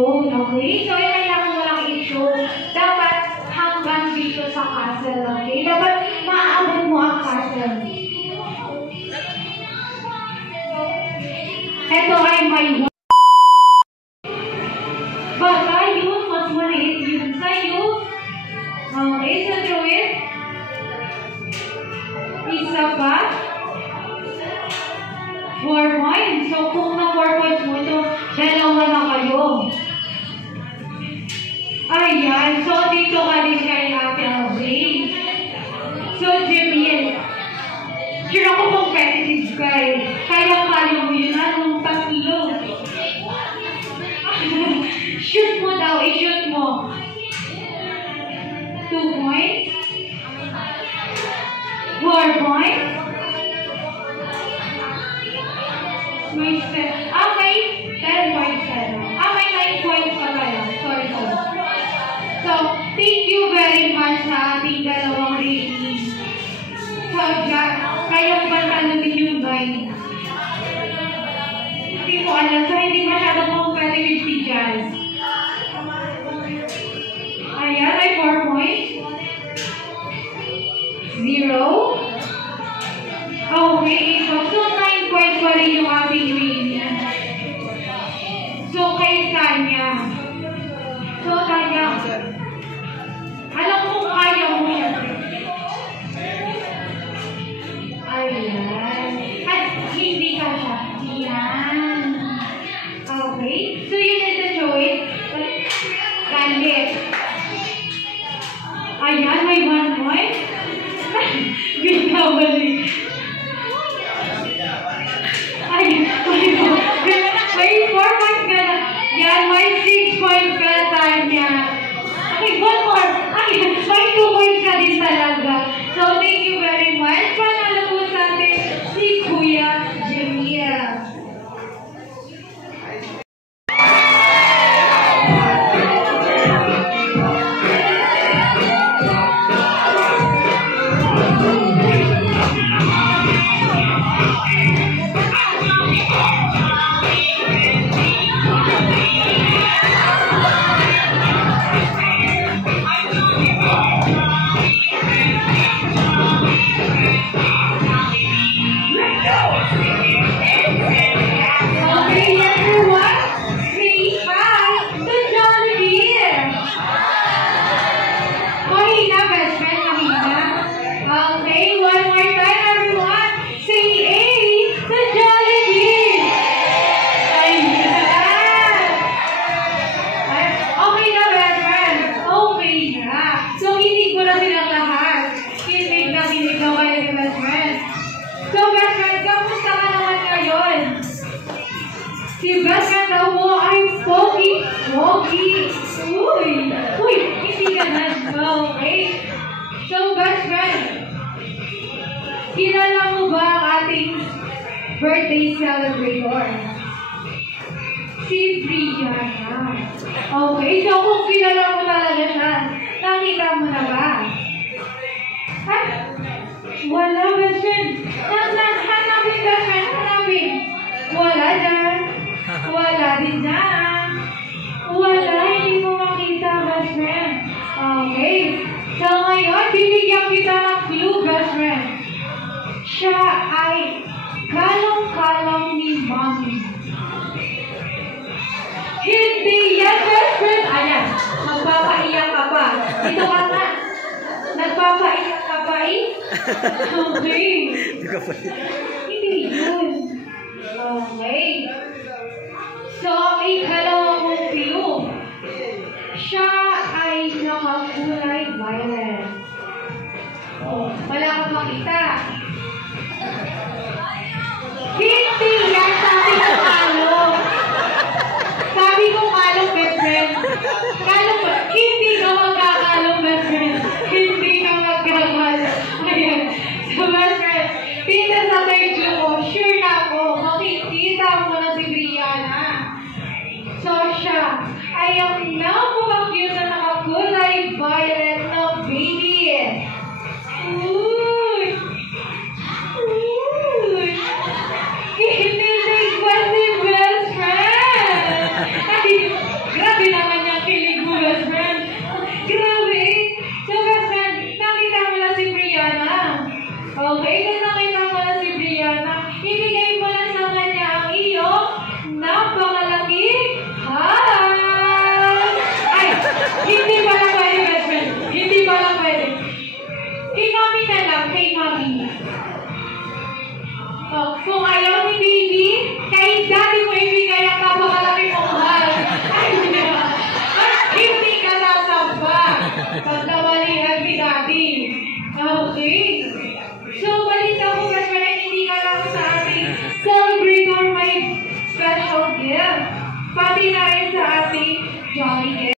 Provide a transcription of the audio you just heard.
show. Okay? So, kailangan mo lang i-show. Dapat hanggang dito sa castle. Okay? Dapat maaabot mo ang castle. Ito ay may baka yun, mas maliit yun sa'yo. Okay, so do it. Isa pa. 4 points. So, kung na 4 points mo ito, dalawa na kayo. Ayan. So, dito ka din kay Ate Alvin. So, Jimmy, sure ako competitive guy. Kaya-kaya mo yun. Anong tatlo? Shoot mo daw. I-shoot mo. 2 points. 4 points. May okay, 10 points ka na. May 9 points pa tayo. Sorry. So, thank you very much sa ating dalawang rating. So, kayong pantalunin yung guide. Hindi ko alam. So, hindi masyadong competitive si Jazz. Ayan, may 4 points. 0. Okay, so 9 points pa rin yung ating rating. So, kay Tanya. So, Tanya, alam mo kaya mo yan. Ayan. At hindi ka siya. Ayan. Okay, so you need to show it. Galit. Ayan, may 1 point. Binabalik. Ay, may 4 points ka na. Yan, may 6 points ka na, Tanya. Okay, 1 more. Ay, may 2 points ka din talaga. So, thank you very much. Panalo po sa atin si Kuya Jamia. Si best friend daw mo ay Pogi. Uy, hindi ka na. Okay. So, best friend, kilala mo ba ang ating birthday celebrator? Si Brianna. Okay, so kung kilala mo talaga siya, nakita mo na ba? Ay, wala, best friend. Hanapin, best friend, hanapin. Wala dyan. Wala din dyan. Wala, hindi mo makita, best friend. Okay. So ngayon, bibigyan kita ng clue, best friend. Siya ay kalong-kalong ni Mommy. Hindi yan, best friend. Ayan, magpapaiyak ka pa. Ito ka na. Nagpapaiyak ka pa eh. Okay. Hindi yun. Okay. So, ang ikalawa mong clue. Siya ay nakakulay violet. Oh, wala kang makita. Hindi yan, sabi ko kalong. Sabi ko kalong, best friend. Kalong ba? Hindi ka magkakalong, best friend. Hindi ka magkakalong. Ayan. So, best friend, dito sa third clue ko, sure na ako, makikita Okay, kung nakita mo na si Brianna, ibigay mo na sa kanya ang iyong napakalaking hug! Ay, hindi pala pwede, best friend. Hindi pala pwede. Kay mami na lang, kay mami. Oh, kung ayaw